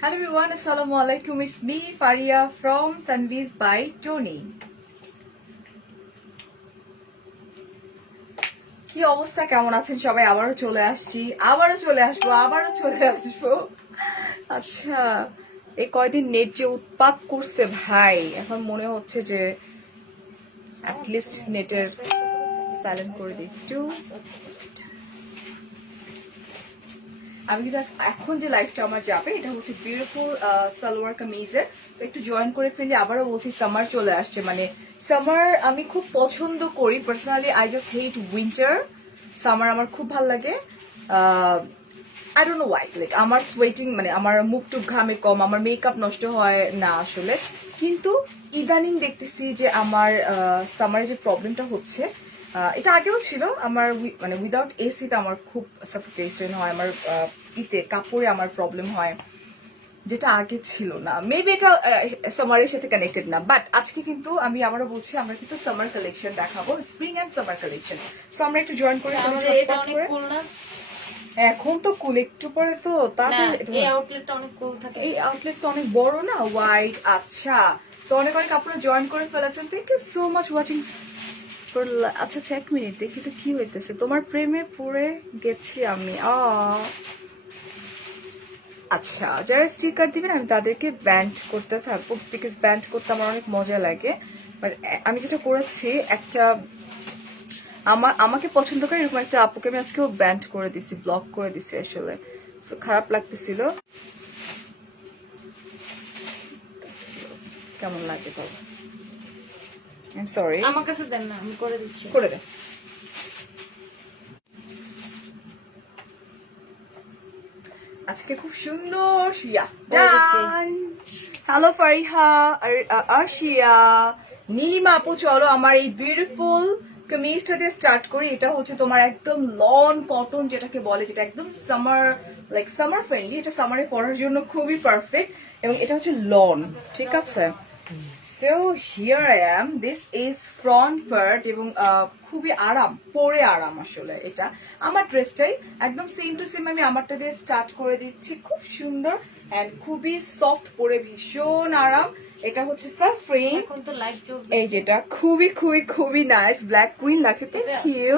Hello everyone, Assalamualaikum. It's me, Faria from Sunbees by Tony. কি অবস্থা, কেমন আছেন সবাই? আবারও চলে আসছি, আবারও চলে আসবো। আচ্ছা, এই কয়দিন নেট যে উৎপাত করছে ভাই, এখন মনে হচ্ছে যে অ্যাটলিস্ট নেটের সাইলেন্ট করে দিই একটু। আমি কিন্তু এখন যে লাইফটা আমার যাবে এটা হচ্ছে বিউটিফুল সালোয়ার কামিজের, তো একটু জয়েন করে ফেলি। আবারও বলছি সামার চলে আসছে, মানে সামার আমি খুব পছন্দ করি personally. I just hate winter. Summer আমার খুব ভালো লাগে। I don't know Y, like আমার সোয়েটিং, মানে আমার মুখ টুক ঘামে কম, আমার মেকআপ নষ্ট হয় না আসলে। কিন্তু ইদানিং দেখতেছি যে আমার সামারের যে প্রবলেমটা হচ্ছে, এটা আগেও ছিল আমার, মানে উইদাউট এসিতে আমার খুব সাফোকেশন হয়, আমার কাপড়ে আমার প্রবলেম হয়, যেটা আগে ছিল না। মেবি এটা সামারের সাথে কানেক্টেড না, বাট আজকে কিন্তু আমি আবারও বলছি আমরা কিন্তু সামার কালেকশন দেখাবো, spring and summer collection. So আমরা একটু জয়েন করে এখন তো কুল, একটু পরে তো তাদের এই আউটলেটটা অনেক কুল থাকে, এই আউটলেটটা অনেক বড় না, ওয়াইড। আচ্ছা, তো অনেক আপনারা জয়েন করে ফেলেছেন। Thank you so much watching. আচ্ছা, 1 মিনিট দেখি তো কি হইতেছে। তোমার প্রেমে পড়ে গেছি আমি। আচ্ছা, যারা স্টিকার দিবেন আমি তাদেরকে ব্যান্ড করতে থাকবো, বিকজ ব্যান্ড করতে আমার অনেক মজা লাগে। বাট আমি যেটা করেছি, একটা আমাকে পছন্দ করে এরকম একটা আপুকে আমি আজকেও ব্যান্ড করে দিছি, ব্লক করে দিছি আসলে। সো খারাপ লাগতেছিল। কেমন লাগে তো? আই এম সরি, আমার কাছে দেন না, আমি করে দিচ্ছি। করে দেন। আজকে খুব সুন্দর হ্যালো ফারিহা, আরশিয়া, নীলিমা আপু, চলো আমার এই বিউটিফুল কামিজটা দিয়ে স্টার্ট করি। এটা হচ্ছে তোমার একদম লন কটন যেটাকে বলে, যেটা একদম সামার, লাইক সামার ফ্রেন্ডলি। এটা সামারে পরার জন্য খুবই পারফেক্ট, এবং এটা হচ্ছে লন, ঠিক আছে। So here I am, this is front part, এবং খুবই আরাম, পরে আরাম আসলে। এটা আমার ড্রেসটাই একদম সেম টু সেম, আমি আমারটা দিয়ে স্টার্ট করে দিচ্ছি। খুব সুন্দর অ্যান্ড খুবই সফট, পরে ভীষণ আরাম। এটা হচ্ছে সাফরিন, এই যেটা খুবই খুবই খুবই নাইস, ব্ল্যাক কুইন লাগছে। থ্যাংক ইউ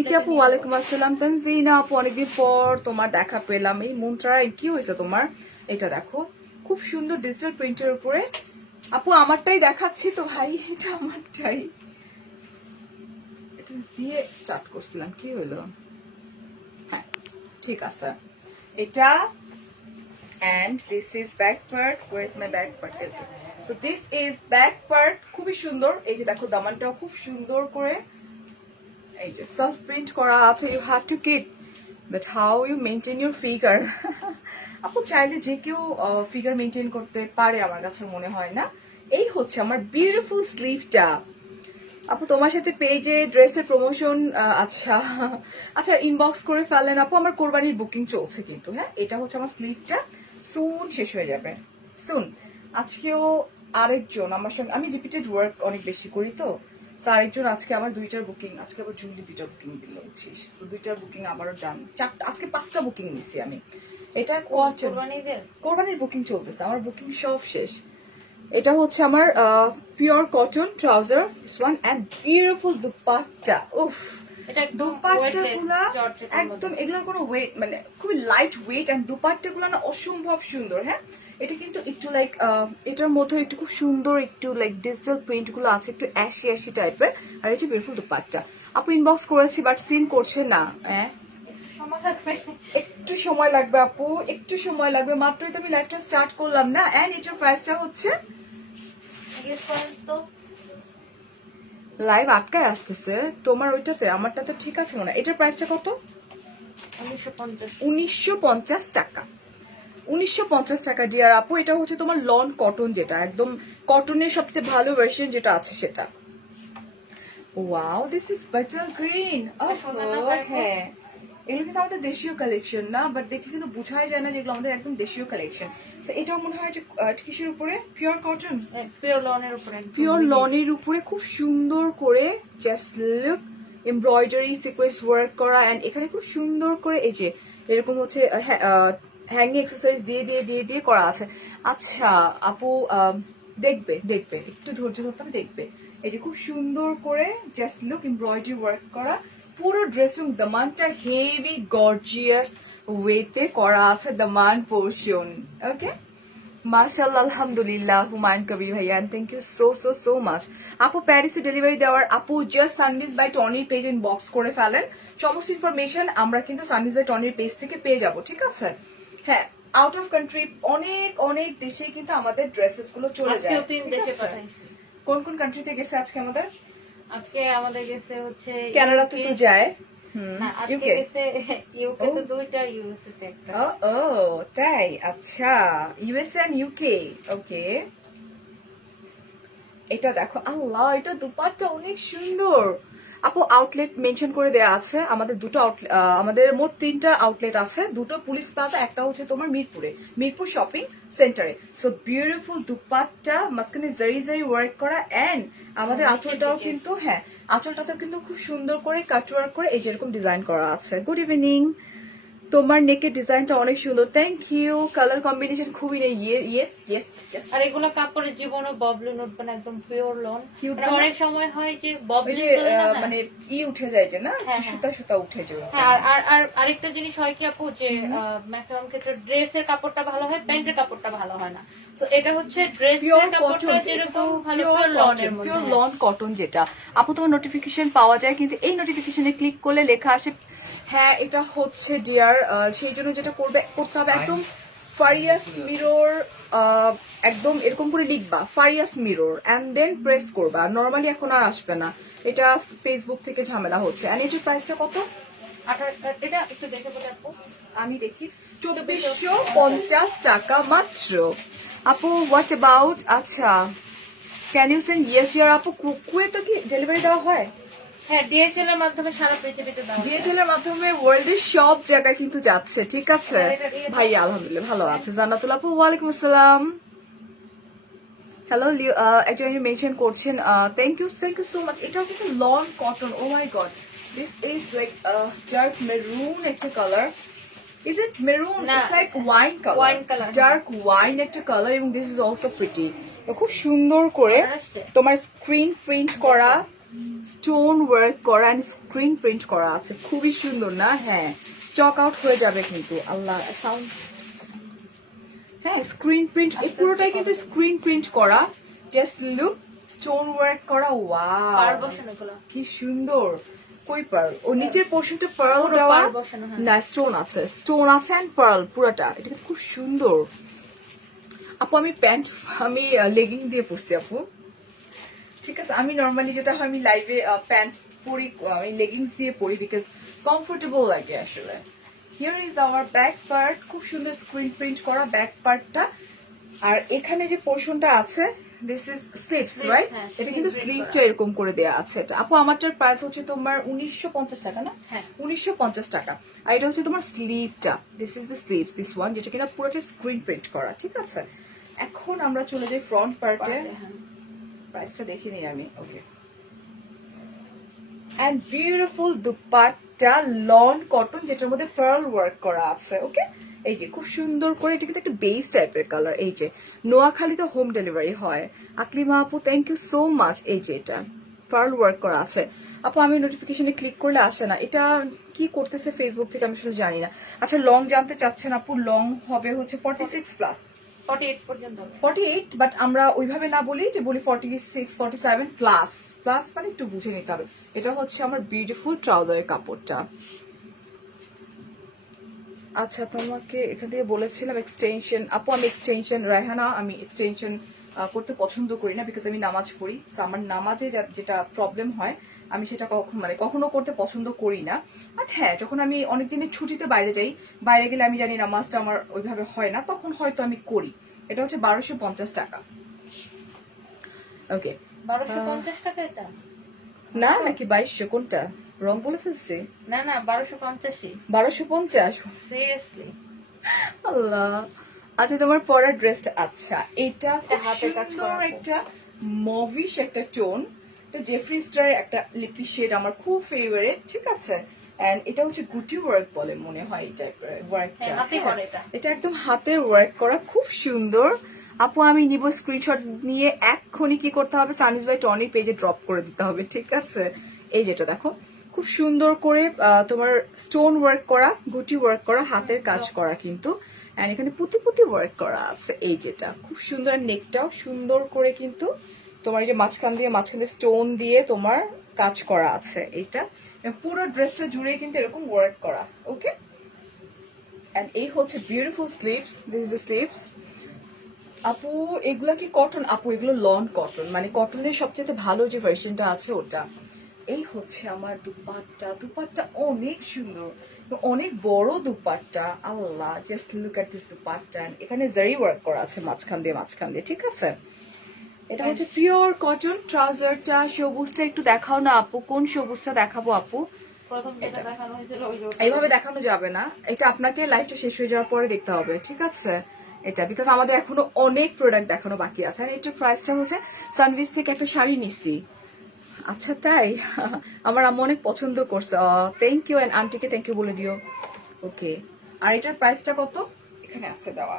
ইতি আপু, ওয়ালাইকুম আসসালাম। তানজিনা আপু, অনেকদিন পর তোমার দেখা পেলাম। এই মন্ত্রা কি হয়েছে তোমার? এটা দেখো, খুব সুন্দর ডিজিটাল প্রিন্টের উপরে। আপু আমারটাই দেখাচ্ছি তো ভাই, এটা আমারটাই, এটা দিয়ে স্টার্ট করছিলাম, কি হলো? হ্যাঁ ঠিক আছে, এটা। and this is back part. where is my back part? so this is back part, খুবই সুন্দর। এই যে দেখো দামানটাও খুব সুন্দর করে এই যে সেলফ প্রিন্ট করা আছে। you have to keep, but how you maintain your figure? আপু চাইলে যে কেউ ফিগার মেনটেন করতে পারে আমার কাছে মনে হয় না। এই হচ্ছে আমার বিউটিফুল স্লিভটা। আপু তোমার সাথে পেজে ড্রেসের প্রমোশন, আচ্ছা আচ্ছা, ইনবক্স করে ফেলেন আপু। আমার কোরবানির বুকিং চলছে কিন্তু, হ্যাঁ। এটা হচ্ছে আমার স্লিভটা, সুন শেষ হয়ে যাবে, সুন। আজকেও আরেকজন আমার সঙ্গে, আমি রিপিটেড ওয়ার্ক অনেক বেশি করি তো, সো আরেকজন আজকে আমার 2টার বুকিং, আজকে আবার জুলি 2টার বুকিং দিল, বুঝছিস। সো 2টার বুকিং আবারও ডান, 4টা, আজকে 5টা বুকিং নিচ্ছি আমি। এটা কোরবানির বুকিং চলতেছে, আমার বুকিং সব শেষ। এটা হচ্ছে আমার pure cotton trouser, this one, and beautiful dupatta. উফ, দুপাট্টাগুলা একদম, এগুলোর কোনো ওয়েট, মানে খুবই লাইট ওয়েট, এন্ড দুপাট্টাগুলো না অসম্ভব সুন্দর। হ্যাঁ, এটা কিন্তু একটু লাইক, এটার মধ্যে একটু খুব সুন্দর, একটু লাইক ডিজিটাল প্রিন্ট গুলো আছে, একটু অ্যাশি অ্যাশি টাইপের। আর এই যে বিউটিফুল দুপাট্টা। আপু ইনবক্স করেছি বাট সিন করছে না। হ্যাঁ, একটু সময় লাগবে আপু, একটু সময় লাগবে। মাত্রই তো আমি লাইভটা স্টার্ট করলাম না। এন্ড এটার প্রাইসটা হচ্ছে, লাইভ আটকায় আসতেছে তোমার ওইটাতে, আমারটাতে ঠিক আছে মনে হয়। এটার প্রাইসটা কত? 1950 টাকা। 1950 টাকা ডিয়ার আপু। এটা হচ্ছে তোমার লন কটন, যেটা একদম কটনের সবচেয়ে ভালো ভার্সন যেটা আছে সেটা। Wow, this is butter green. হ্যাঁ, এগুলো কিন্তু আমাদের দেশীয় কালেকশন না, বাট দেখলে কিন্তু বোঝাই যায় না যেগুলো আমাদের একদম দেশীয় কালেকশন। এটাও মনে হয় যে কিসের উপরে? পিওর কটন, পিওর লনের উপরে খুব সুন্দর করে just look, embroidery sequence work করা, এন্ড এখানে খুব সুন্দর করে এই যে এরকম হচ্ছে হ্যাঙ্গিং অ্যাক্সেসরিজ দিয়ে দিয়ে দিয়ে দিয়ে করা আছে। আচ্ছা আপু দেখবে দেখবে একটু ধৈর্য ধরতে হবে, দেখবে এই যে খুব সুন্দর করে জাস্ট লুক এমব্রয়ডারি ওয়ার্ক করা পুরো ড্রেসিং দামানটা হেভি গর্জিয়াস ওয়েতে করা আছে দামান পোর্শন। ওকে মাশাআল্লাহ আলহামদুলিল্লাহ হুমায়ুন কবির ভাইয়া thank you so so so much. আপু প্যারিসে ডেলিভারি দেওয়ার আপু জাস্ট সানভিজ বাই টনির পেজ ইনবক্স করে ফেলেন, সমস্ত ইনফরমেশন আমরা কিন্তু সানভিজ বাই টনির পেজ থেকে পেয়ে যাব, ঠিক আছে? হ্যাঁ আউট অফ কান্ট্রি অনেক অনেক দেশে কিন্তু আমাদের ড্রেসেস গুলো চলে যায়। কোন কোন কান্ট্রিতে গেছে আজকে আমাদের? আজকে আমাদের গেছে হচ্ছে কানাডাতে তো যায়, না আজকে গেছে ইউকে তে দুইটা, ইউএসএ তে একটা। ও তাই, আচ্ছা ইউএসএ এন্ড ইউকে। ওকে এটা দেখো, আল্লাহ এটা দুপাট্টা অনেক সুন্দর। আপু আউটলেট মেনশন করে দেয়া আছে, আমাদের দুটো আউটলেট, আমাদের মোট 3টা আউটলেট আছে, দুটো পুলিশ প্লাজা, একটা হচ্ছে তোমার মিরপুরে, মিরপুর শপিং সেন্টারে। সো বিউটিফুল দুপাট্টা মাঝখানে জারি জারি ওয়ার্ক করা এন্ড আমাদের আঁচলটাও কিন্তু, হ্যাঁ আঁচলটাতেও কিন্তু খুব সুন্দর করে কাট ওয়ার্ক করে এই যেরকম ডিজাইন করা আছে। গুড ইভিনিং, তোমার নেকের ডিজাইনটা অনেক সুন্দর, থ্যাংক ইউ। কালার কম্বিনেশন খুবই নেই, ইয়েস ইয়েস। আর এগুলো কাপড়ের জীবনে ববলিন উঠবে না, একদম পিওর লন। অনেক সময় হয় যে ওই ববলিন যে মানে ই উঠে যায় যে না, সুতা সুতা উঠে যায়। হ্যাঁ আর আরেকটা জিনিস হয় কি আপু, যে ম্যাক্সিমাম ক্ষেত্রে ড্রেসের কাপড়টা ভালো হয়, প্যান্টের কাপড়টা ভালো হয় না। তো এটা হচ্ছে ড্রেসের কাপড়টা যেরকম ভালো পিওর লনের মধ্যে, পিওর লন কটন যেটা। আপু তোমার নোটিফিকেশন পাওয়া যায়, কিন্তু এই নোটিফিকেশনে ক্লিক করলে লেখা আসে, হ্যাঁ এটা হচ্ছে ডিয়ার, সেই জন্য যেটা করতে হবে একদম ফারিয়াস মিরর, একদম এরকম করে লিখবা ফারিয়াস মিরর এন্ড দেন প্রেস করবা, নরমালি এখন আর আসবে না, এটা ফেসবুক থেকে ঝামেলা হচ্ছে। এন্ড এটার প্রাইসটা কত? এটা একটু দেখে বলে আপু। আমি দেখি 2450 টাকা মাত্র। আপু হোয়াট অ্যাবাউট, আচ্ছা can you send yes dear. আপু কুয়েতে কি ডেলিভারি দেওয়া হয়? হ্যাঁ ডিএচএল এর মাধ্যমে সারা পৃথিবীতে দাও, ডিএচএল এর মাধ্যমে ওয়ার্ল্ডের সব জায়গায় কিন্তু যাচ্ছে, ঠিক আছে ভাই আলহামদুলিল্লাহ ভালো আছে। জান্নাতুল আপু ওয়ালাইকুম আসসালাম, হ্যালো। একজন মেনশন করছেন, থ্যাংক ইউ সো মাচ। এটাও কিন্তু lawn cotton, oh my god this is like dark maroon একটা colour, is it maroon? It's like wine colour, dark wine একটা কালার, এবং দিস ইজ অলসো প্রিটি। খুব সুন্দর করে তোমার স্ক্রিন প্রিন্ট করা, স্টোন ওয়ার্ক করা এন্ড স্ক্রিন প্রিন্ট করা আছে, খুবই সুন্দর না? হ্যাঁ স্টক আউট হয়ে যাবে কিন্তু, আল্লাহ সাউন্ড। হ্যাঁ স্ক্রিন প্রিন্ট, এই পুরোটাই কিন্তু স্ক্রিন প্রিন্ট করা, জাস্ট লুক স্টোন ওয়ার্ক করা। ওয়াও কি সুন্দর। কই পার্ল? ও নিচের পোর্শনটা পার্ল দেওয়া না, স্টোন আছে এন্ড পার্ল পুরোটা, এটা কিন্তু খুব সুন্দর। আপু আমি আমি লেগিং দিয়ে পরছি আপু, ঠিক আছে? আমি নর্মালি যেটা হয় আমি লাইভে প্যান্ট পরি, আমি লেগিংস দিয়ে পরি বিকজ কমফোর্টেবল লাগে আসলে। Here is our back part, খুব সুন্দর স্ক্রিন প্রিন্ট করা ব্যাক পার্টটা। আর এখানে যে পোর্শনটা আছে দিস ইজ স্লিভস, রাইট? এটা কিন্তু স্লিভটা এরকম করে দেয়া আছে। এটা আপু আমারটার প্রাইস হচ্ছে তোমার 1950 টাকা না? 1950 টাকা। আর এটা হচ্ছে তোমার স্লিভটা, this is the sleeves, this one, যেটা কিনা পুরোটা স্ক্রিন প্রিন্ট করা, ঠিক আছে? এখন আমরা চলে যাই ফ্রন্ট পার্টে, প্রাইসটা দেখে নিই আমি। Okay and beautiful dupatta lawn cotton, যেটার মধ্যে পার্ল ওয়ার্ক করা আছে। ওকে এই যে খুব সুন্দর করে, এটা কিন্তু একটা বেস টাইপের কালার। এই যে নোয়াখালীতে হোম ডেলিভারি হয়। আকলিমা আপু থ্যাংক ইউ সো মাচ। এই যে এটা পার্ল ওয়ার্ক করা আছে। আপু আমি নোটিফিকেশনে ক্লিক করলে আসে না, এটা কি করতেছে ফেসবুক থেকে আমি আসলে জানি না। আচ্ছা লং জানতে চাচ্ছেন আপু, লং হবে হচ্ছে 46 প্লাস, 48 পর্যন্ত। 48, বাট আমরা ওইভাবে না বলি, যে বলি 46 47 প্লাস, প্লাস মানে একটু বুঝে নিতে হবে। এটা হচ্ছে আমার বিউটিফুল ট্রাউজারের কাপড়টা। আচ্ছা তোমাকে এখান থেকে বলেছিলাম এক্সটেনশন, আপু আমি এক্সটেনশন, রায়হানা আমি এক্সটেনশন করতে পছন্দ করি না বিকজ আমি নামাজ পড়ি। আমার নামাজে যেটা প্রবলেম হয় আমি সেটা কখনো করতে পছন্দ করি না। বাট হ্যাঁ যখন আমি অনেকদিনের ছুটিতে বাইরে যাই, বাইরে গেলে আমি জানি নামাজটা আমার ওইভাবে হয় না, তখন হয়তো আমি করি। এটা হচ্ছে 1250 টাকা। ওকে 1250 টাকা এটা না নাকি 2200? কোনটা রং বলে ফেলছি? না 1250। 1250 সিরিয়াসলি? আল্লাহ। আচ্ছা তোমার পরার ড্রেসটা, আচ্ছা এটা হাতে কাজ করা একটা মভিশ একটা টোন, এটা জেফরি স্টার একটা লিকুইড শেড আমার খুব ফেভারিট, ঠিক আছে। এন্ড এটা হচ্ছে গুটি ওয়ার্ক বলে মনে হয় এই টাইপের ওয়ার্কটা, হাতে করে এটা। এটা একদম হাতের ওয়ার্ক করা, খুব সুন্দর। আপু আমি নিব স্ক্রিনশট নিয়ে এক্ষুনি কি করতে হবে, সানভিজ বাই টনি পেজে ড্রপ করে দিতে হবে, ঠিক আছে। এই যেটা দেখো খুব সুন্দর করে তোমার স্টোন ওয়ার্ক করা, গুটি ওয়ার্ক করা, হাতের কাজ করা কিন্তু, এন্ড এখানে পুঁতি পুঁতি ওয়ার্ক করা আছে। এই যেটা খুব সুন্দর, নেকটাও সুন্দর করে কিন্তু তোমার এই যে মাঝখান দিয়ে স্টোন দিয়ে তোমার কাজ করা আছে। এইটা পুরো ড্রেসটা জুড়ে কিন্তু এরকম ওয়ার্ক করা, ওকে। এন্ড এই হচ্ছে beautiful sleeves, this is the sleeves. আপু এগুলা কি কটন? আপু এগুলো লন কটন, মানে কটনের সবচেয়ে ভালো যে ভার্সনটা আছে ওটা। এই হচ্ছে আমার দুপাট্টা, দুপাট্টা অনেক সুন্দর, অনেক বড় dupatta, Allah just look at this dupatta. এখানে জারি ওয়ার্ক করা আছে মাঝখান দিয়ে, ঠিক আছে। এটা হচ্ছে পিওর কটন। ট্রাউজারটা সবুজটা একটু দেখাও না আপু, কোন সবুজটা দেখাবো আপু? প্রথম যেটা দেখানো হয়েছিল ওই যে এইভাবে দেখানো যাবে না, এটা আপনাকে লাইফটা শেষ হয়ে যাওয়ার পরে দেখতে হবে, ঠিক আছে। এটা বিকজ আমাদের এখনো অনেক প্রোডাক্ট দেখানো বাকি আছে। আর এটার প্রাইসটা হচ্ছে সানভিজ থেকে একটা শাড়ি নিছি। আচ্ছা তাই? আমার আম্মু অনেক পছন্দ করছে, থ্যাংক ইউ। এন্ড আন্টিকে থ্যাংক ইউ বলে দিও, ওকে। আর এটার প্রাইসটা কত? এখানে আছে দেওয়া,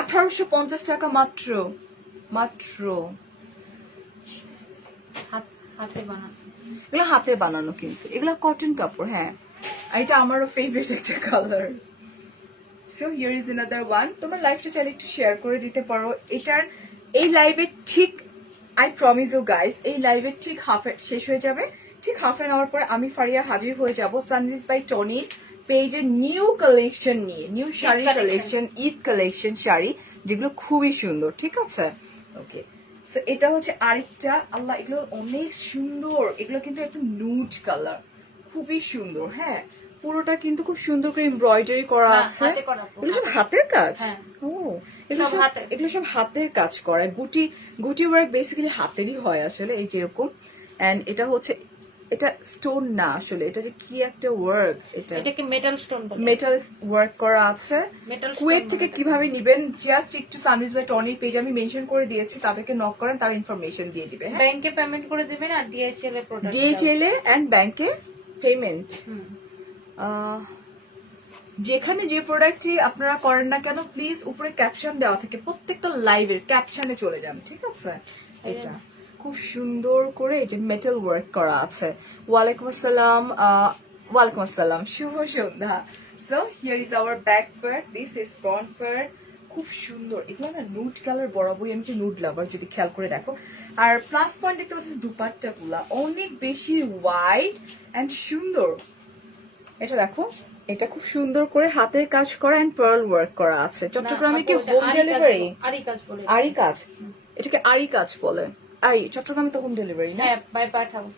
1850 টাকা মাত্র, মাত্র। হাতে বানানো, এগুলো হাতের বানানো কিন্তু, এগুলো কটন কাপড়, হ্যাঁ। আর এটা আমারও ফেভারিট একটা colour. So here is another one. তোমার লাইফটা চাইলে একটু শেয়ার করে দিতে পারো। এটার এই লাইভে ঠিক, আই প্রমিস ইউ গাইস, এই লাইভে ঠিক শেষ হয়ে যাবে, ঠিক হাফ অ্যান আওয়ার পরে আমি ফারিয়া হাজির হয়ে যাব সানভিজ বাই টনি পেজে নিউ কালেকশন নিয়ে, new sari collection, Eid collection sari, যেগুলো খুবই সুন্দর, ঠিক আছে, ওকে। সো এটা হচ্ছে আরেকটা, আল্লাহ এগুলো অনেক সুন্দর, এগুলো কিন্তু একটু নুড কালার, খুবই সুন্দর, হ্যাঁ। পুরোটা কিন্তু খুব সুন্দর করে এমব্রয়ডারি করা আছে, এগুলো সব হাতের কাজ। ও এগুলো সব হাতের কাজ করা, গুটি ওয়ার্ক বেসিক্যালি হাতেরই হয় আসলে, এই যেরকম। এন্ড এটা হচ্ছে, এটা স্টোন না আসলে, এটা যে কি একটা ওয়ার্ক, এটাকে মেটাল স্টোন বলে, মেটাল ওয়ার্ক করা আছে। কুয়েত থেকে কিভাবে নিবেন, জাস্ট একটু সানভিজ বাই টনির পেজ আমি মেনশন করে দিয়েছি, তাদেরকে নক করেন, তার ইনফরমেশন দিয়ে দিবে। ব্যাংকে পেমেন্ট করে দিবেন আর ডিএইচএল এর প্রোডাক্ট, ডিএইচএল এন্ড ব্যাংকে পেমেন্ট। যেখানে যে প্রোডাক্টটি আপনারা করেন না কেন, প্লিজ উপরে ক্যাপশন দেওয়া থাকে, প্রত্যেকটা লাইভের ক্যাপশনে চলে যান, ঠিক আছে। এটা খুব সুন্দর করে এই যে মেটাল ওয়ার্ক করা আছে। ওয়ালাইকুম আসসালাম, ওয়ালাইকুম আসসালাম, শুভ সন্ধ্যা। So here is our back part, this is front part, খুব সুন্দর। এগুলো না নুড কালার বরাবরই, আমি নুড লাভার, যদি খেয়াল করে দেখো। আর প্লাস পয়েন্ট দেখতে পাচ্ছি দুপাট্টা গুলা অনেক বেশি ওয়াইড এন্ড সুন্দর। এটা দেখো, এটা খুব সুন্দর করে হাতের কাজ করা এন্ড পার্ল ওয়ার্ক করা আছে। চট্টগ্রামে কি হোম ডেলিভারি? আরি কাজ, এটাকে আরি কাজ বলে। চট্টগ্রামে তো হোম ডেলিভারি না? হ্যাঁ, বাই পাঠাবো।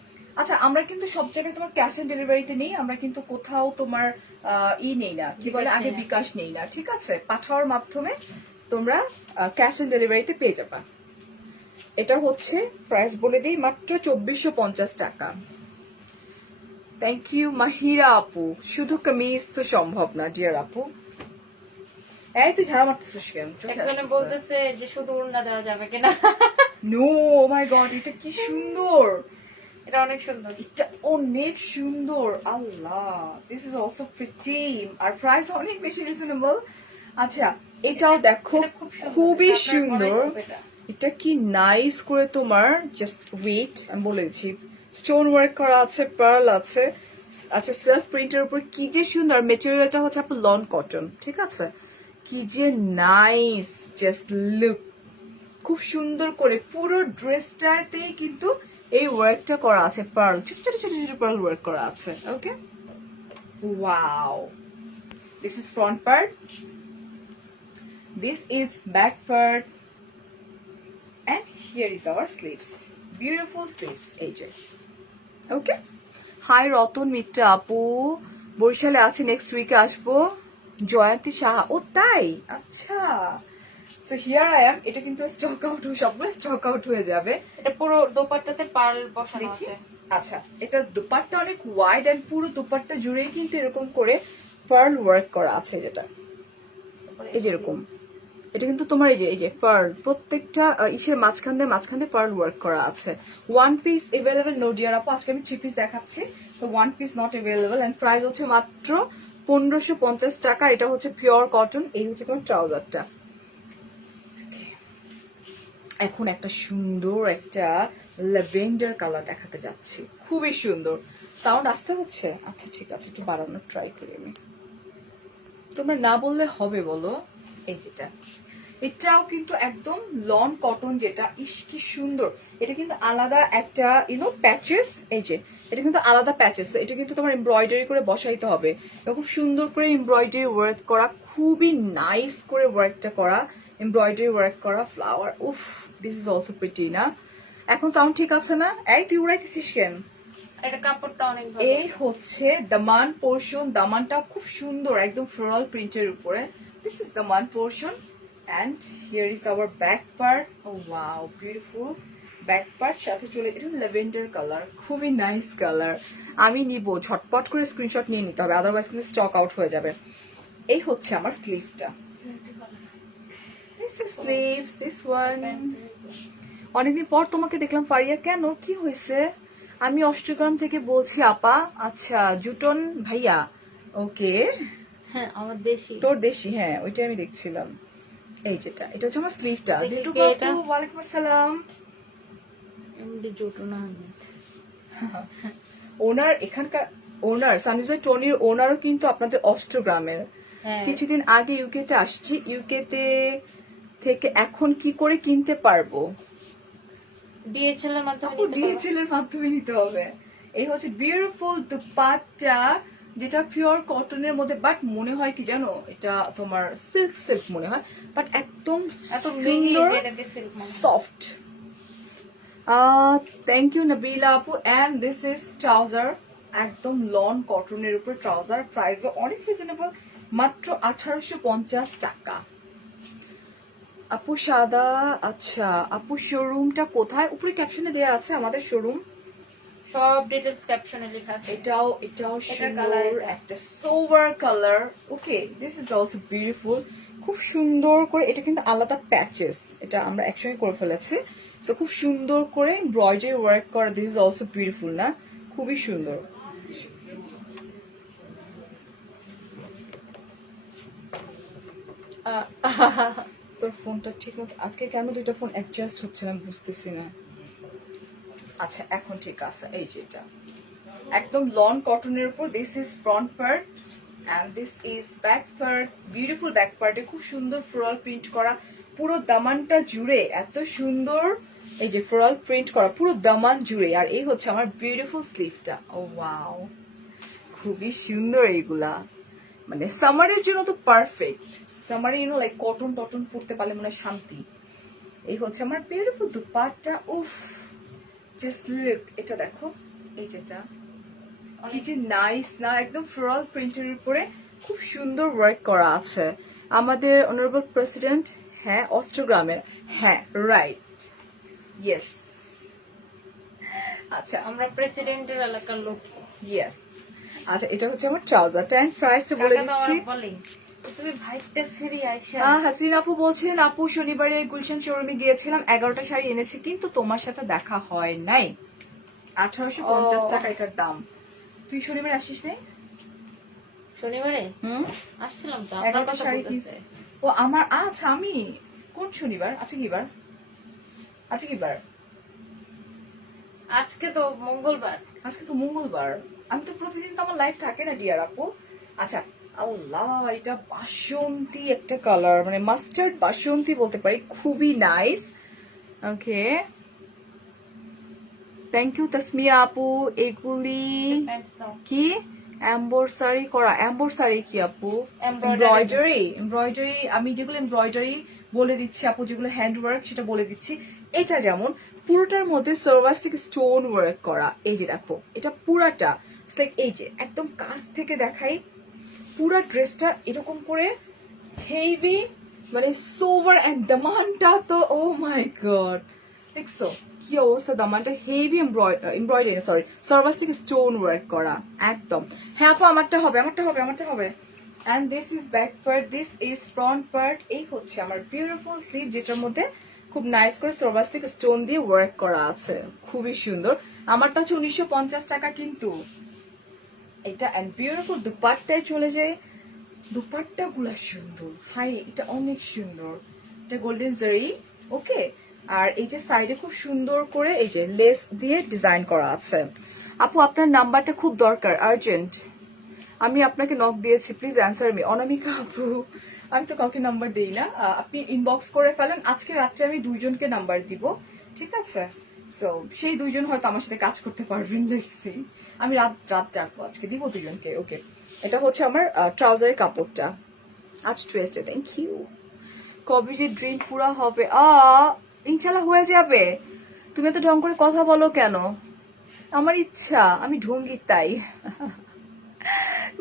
আচ্ছা, আমরা কিন্তু সব জায়গায় তোমার ক্যাশ অন ডেলিভারিতে নেই, আমরা কিন্তু কোথাও তোমার নেই না, কি বলে আগে বিকাশ নেই না, ঠিক আছে। পাঠাওয়ার মাধ্যমে তোমরা ক্যাশ অন ডেলিভারিতে পেয়ে যাবা। এটা হচ্ছে প্রাইস বলে দিই, মাত্র 2450 টাকা। থ্যাংক ইউ মাহিরা আপু। শুধু কামিজ তো সম্ভব না ডিয়ার আপু। এই তুই ঝাড়া মারতেছিস কেন? একজনে বলতেছে যে শুধু ওড়না দেওয়া যাবে কিনা। নো, ও মাই গড, এটা কি সুন্দর, এটা অনেক সুন্দর, এটা অনেক সুন্দর, Allah this is also pretty, আর প্রাইস অনেক বেশি রিজনেবল। আচ্ছা এটাও দেখো, খুবই সুন্দর, এটা কি নাইস করে তোমার জাস্ট ওয়েট, আমি বলেছি স্টোন ওয়ার্ক করা আছে, পার্ল আছে। আচ্ছা সেলফ প্রিন্টের উপর কি যে সুন্দর, মেটেরিয়ালটা হচ্ছে আপনার লন কটন, ঠিক আছে। কি যে নাইস, জাস্ট লুক, খুব সুন্দর করে পুরো ড্রেসটাতেই কিন্তু এই ওয়ার্কটা করা আছে, পার্ল, ছোট ছোট ছোট ছোট পার্ল ওয়ার্ক করা আছে, okay. Wow, this is front part, this is back part, and here is our sleeves, beautiful sleeves, এই যে, ওকে। হাই রতন মিত্রা আপু, বরিশালে আছে, নেক্সট উইকে আসবো। জয়ন্তী সাহা, ও তাই, আচ্ছা। So here I am. এটা কিন্তু স্টক আউট, সবগুলো স্টক আউট হয়ে যাবে। এটা পুরো দোপাট্টাতে পার্ল বসানো আছে। আচ্ছা, এটা দুপাট্টা অনেক ওয়াইড এন্ড পুরো দুপাট্টা জুড়ে কিন্তু এরকম করে পার্ল ওয়ার্ক করা আছে, যেটা এই যেরকম এটা কিন্তু তোমার এই যে পার্ল প্রত্যেকটা ইসের মাঝখান দিয়ে পার্ল ওয়ার্ক করা আছে। One piece available no dear আপু, আজকে আমি 3 পিস দেখাচ্ছি। So one piece not available and price হচ্ছে মাত্র 1550 টাকা। এটা হচ্ছে পিওর কটন। এই হচ্ছে তোমার ট্রাউজারটা। এখন একটা সুন্দর একটা ল্যাভেন্ডার কালার দেখাতে যাচ্ছি, খুবই সুন্দর। সাউন্ড আসতে হচ্ছে? আচ্ছা ঠিক আছে, একটু বাড়ানোর ট্রাই করি আমি। তোমরা না বললে হবে বলো। এই যেটা, এটাও কিন্তু একদম লন কটন, যেটা ইস কি সুন্দর। এটা কিন্তু আলাদা একটা প্যাচেস, এই যে এটা কিন্তু আলাদা প্যাচেস। এটা কিন্তু তোমার এমব্রয়ডারি করে বসাইতে হবে। খুব সুন্দর করে এমব্রয়ডারি ওয়ার্ক করা, খুবই নাইস করে ওয়ার্কটা করা, এমব্রয়ডারি ওয়ার্ক করা, ফ্লাওয়ার। উফ, দিস ইজ অলসো প্রিটি না? এখন সাউন্ড ঠিক আছে না? এই তুই উড়াইতেছিস কেন? এটা কাপড়টা অনেক ভালো। এই হচ্ছে দামান পোর্শন। দামানটা খুব সুন্দর, একদম ফ্লোরাল প্রিন্টের উপরে। This is Daman portion and here is our back part. Oh wow, beautiful back part. সাথে চলে এটা ল্যাভেন্ডার কালার, খুবই নাইস কালার। আমি নিব, ঝটপট করে স্ক্রিনশট নিয়ে নিতে হবে, আদারওয়াইজ কিন্তু স্টক আউট হয়ে যাবে। এই হচ্ছে আমার স্লিভটা। This is sleeves, this one. অনেকদিন পর তোমাকে দেখলাম ফারিয়া, কেন কি হয়েছে? আমি অষ্টগ্রাম থেকে বলছি আপা। আচ্ছা, জুটন ভাইয়া। ওকে, হ্যাঁ আমার দেশি। তোর দেশি, হ্যাঁ ওইটাই আমি দেখছিলাম। এই যেটা, এটা হচ্ছে আমার স্লিভটা। ওয়ালাইকুম আসসালাম। ওনার এখানকার ওনার সানিজ ভাই টনির ওনারও কিন্তু আপনাদের অষ্টগ্রামের। কিছুদিন আগে ইউকেতে আসছি, ইউকেতে থেকে এখন কি করে কিনতে পারবো? ডিএচএল এর মাধ্যমে নিতে হবে। এই হচ্ছে বিউটিফুল দুপাট্টা, যেটা পিওর কটনের মধ্যে, বাট মনে হয় কি জানো, এটা তোমার সিল্ক মনে হয়, বাট একদম এত সুন্দর সফট। থ্যাংক ইউ নাবিলা আপু। এন্ড দিস ইজ ট্রাউজার, একদম লন কটনের উপর ট্রাউজার। প্রাইসও অনেক রিজনেবল, মাত্র 1850 টাকা। আপু সাদা, আচ্ছা আপু শোরুমটা কোথায়? উপরে ক্যাপশনে দেয়া আছে আমাদের শোরুম, সব ডিটেইলস ক্যাপশনে লেখা আছে। এটাও সুন্দর একটা sober colour. Okay, this is also beautiful, খুব সুন্দর করে। এটা কিন্তু আলাদা প্যাচেস, এটা আমরা একসঙ্গে করে ফেলেছি। সো খুব সুন্দর করে এমব্রয়ডারি ওয়ার্ক করা। দিস ইজ অলসো বিউটিফুল না? খুবই সুন্দর। তোর ফোনটা ঠিক মতো আজকে কেন দুইটা ফোন অ্যাডজাস্ট হচ্ছে না বুঝতেছি না। আচ্ছা এখন ঠিক আছে। এই যে এটা একদম লন কটনের উপর। This is front part and this is back part. Beautiful back পার্টে খুব সুন্দর ফ্লোরাল প্রিন্ট করা, পুরো দামানটা জুড়ে এত সুন্দর এই যে ফ্লোরাল প্রিন্ট করা পুরো দামান জুড়ে। আর এই হচ্ছে আমার বিউটিফুল স্লিভটা। ও ওয়াও, খুবই সুন্দর এইগুলা, মানে সামারের জন্য তো পারফেক্ট। সামারে লাইক কটন টটন পরতে পারলে মনে শান্তি। এই হচ্ছে আমার বিউটিফুল দুপাট্টা। উফ, জাস্ট লুক, এটা দেখো, এই যেটা কি যে নাইস না, একদম ফ্লোরাল প্রিন্টের উপরে খুব সুন্দর ওয়ার্ক করা আছে। আমাদের অনারেবল প্রেসিডেন্ট, হ্যাঁ অষ্টগ্রামের, হ্যাঁ রাইট, ইয়েস। আচ্ছা আমরা প্রেসিডেন্টের এলাকার লোক। ইয়েস। আচ্ছা এটা হচ্ছে আমার ট্রাউজারটা এন্ড প্রাইসটা বলে দিচ্ছি। তুমি ভাইটা ছেড়ে আইসা। হাসিন আপু বলছেন, আপু শনিবারে গুলশান শোরুমে গিয়েছিলাম, 11টা শাড়ি এনেছি, কিন্তু তোমার সাথে দেখা হয় নাই। 1850 টাকা এটার দাম। তুই শনিবারে আসিস নাই? শনিবারে আসছিলাম তো, আপনার 11টা কথা শাড়ি বলতেছে। ও আমার, আচ্ছা আমি কোন শনিবার? আজকে কি বার? আজকে কি বার? আজকে তো মঙ্গলবার। আজকে তো মঙ্গলবার। আমি তো প্রতিদিন তো আমার লাইফ থাকে না ডিয়ার আপু। আচ্ছা, আল্লাহ, এটা বাসন্তী একটা কালার, মানে মাস্টার্ড বাসন্তী বলতে পারি, খুবই nice. Okay, thank you Tasmia আপু। এগুলি কি এমব্রয়ডারি করা? এমব্রয়ডারি কি আপু? এমব্রয়ডারি। আমি যেগুলো এমব্রয়ডারি বলে দিচ্ছি আপু, যেগুলো হ্যান্ড ওয়ার্ক সেটা বলে দিচ্ছি। এটা যেমন পুরোটার মধ্যে সার্ভাসিক স্টোন ওয়ার্ক করা। এই যে দেখো, এটা পুরাটা লাইক এই যে একদম কাছ থেকে দেখাই, পুরা ড্রেসটা এরকম করে হেভি, মানে সোভার এন্ড দামানটা তো ও মাই গড, দেখছো কি অবস্থা? দামানটা হেভি এমব্রয়ডারি, সরি সার্ভাসিক স্টোন ওয়ার্ক করা একদম। হ্যাঁ আপু আমারটা হবে। and this is back part, this is front part. এই হচ্ছে আমার বিউটিফুল স্লিভ, যেটার মধ্যে খুব নাইস করে সোভাস্টিক স্টোন দিয়ে ওয়ার্ক করা আছে, খুবই সুন্দর। আমারটা হচ্ছে 1950 টাকা কিন্তু এটা। এন্ড বিউটিফুল দুপাট্টায় চলে যায়, দুপাট্টা গুলা সুন্দর, হাই এটা অনেক সুন্দর, এটা গোল্ডেন জারি। ওকে, আর এই যে সাইডে খুব সুন্দর করে এই যে লেস দিয়ে ডিজাইন করা আছে। আপু আপনার নাম্বারটা খুব দরকার, আর্জেন্ট। আমি আপনাকে নক দিয়েছি, প্লিজ অ্যান্সার মি। অনামিকা আপু, আমি তো কাউকে নাম্বার দিই না, আপনি ইনবক্স করে ফেলেন। আজকে রাত্রে আমি 2 জনকে নাম্বার দিব, ঠিক আছে? সো সেই 2 জন হয়তো আমার সাথে কাজ করতে পারবেন, লেটস সি। আমি রাত জাগবো আজকে, দিব 2 জনকে। ওকে, এটা হচ্ছে আমার ট্রাউজারের কাপড়টা। আজ টুয়েসডে, থ্যাংক ইউ। কবে যে ড্রিম পুরা হবে? ইনশাল্লাহ হয়ে যাবে। তুমি তো ঢং করে কথা বলো কেন? আমার ইচ্ছা, আমি ঢঙ্গি তাই